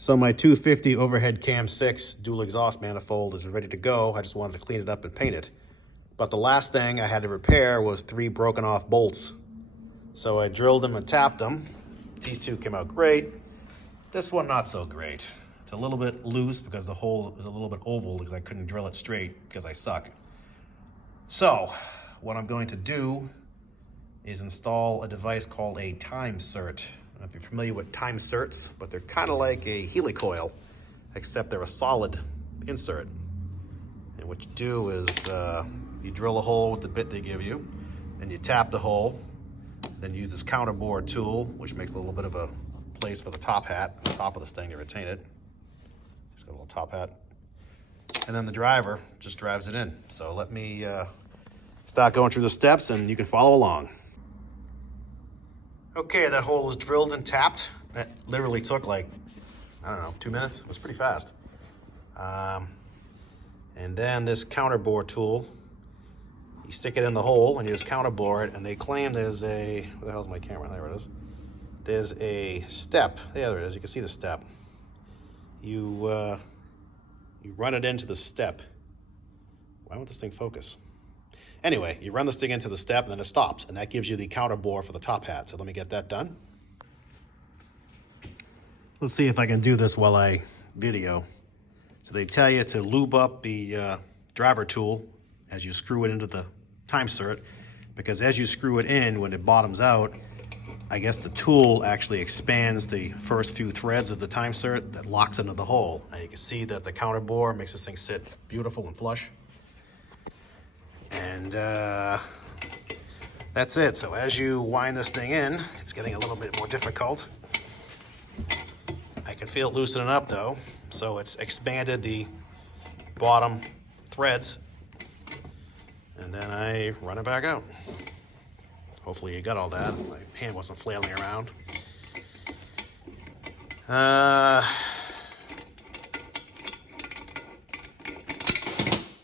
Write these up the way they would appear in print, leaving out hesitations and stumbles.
So my 250 overhead cam 6 dual exhaust manifold is ready to go. I just wanted to clean it up and paint it. But the last thing I had to repair was 3 broken off bolts. So I drilled them and tapped them. These 2 came out great. This one not so great. It's a little bit loose because the hole is a little bit oval because I couldn't drill it straight because I suck. So what I'm going to do is install a device called a Timesert. I don't know if you're familiar with Timeserts, but they're kind of like a helicoil, except they're a solid insert. And what you do is you drill a hole with the bit they give you, and you tap the hole, then use this counterbore tool, which makes a little bit of a place for the top hat, the top of this thing to retain it. It's got a little top hat. And then the driver just drives it in. So let me start going through the steps and you can follow along. Okay, that hole is drilled and tapped. That literally took like, I don't know, 2 minutes. It was pretty fast. And then this counterbore tool, you stick it in the hole and you just counterbore it, and they claim there's a, where the hell's my camera? There it is. There's a step. There it is. You can see the step. You run it into the step. Why won't this thing focus? Anyway, you run this thing into the step and then it stops, and that gives you the counterbore for the top hat. So let me get that done. Let's see if I can do this while I video. So they tell you to lube up the driver tool as you screw it into the Timesert, because as you screw it in, when it bottoms out, I guess the tool actually expands the first few threads of the Timesert that locks into the hole. And you can see that the counterbore makes this thing sit beautiful and flush. And that's it. So as you wind this thing in, it's getting a little bit more difficult. I can feel it loosening up though. So it's expanded the bottom threads. And then I run it back out. Hopefully you got all that. My hand wasn't flailing around.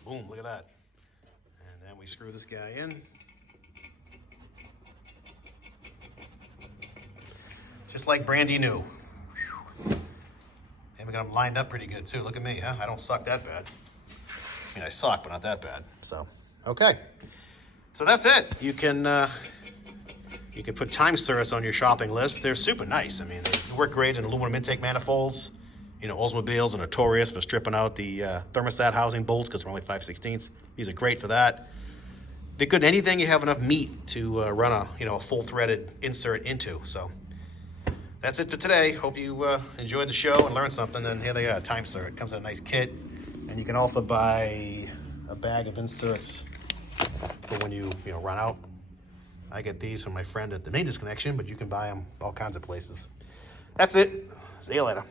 Boom, look at that. And then we screw this guy in. Just like brandy new. And we got them lined up pretty good too. Look at me, huh? I don't suck that bad. I mean, I suck, but not that bad. So, okay. So that's it. You can put Timeserts on your shopping list. They're super nice. I mean, they work great in aluminum intake manifolds. You know, Oldsmobiles are notorious for stripping out the thermostat housing bolts because they're only 5/16. These are great for that. They're good in anything you have enough meat to run a full-threaded insert into. So that's it for today. Hope you enjoyed the show and learned something. And here they are, Timesert. It comes in a nice kit. And you can also buy a bag of inserts for when you run out. I get these from my friend at the Maintenance Connection, but you can buy them all kinds of places. That's it. See you later.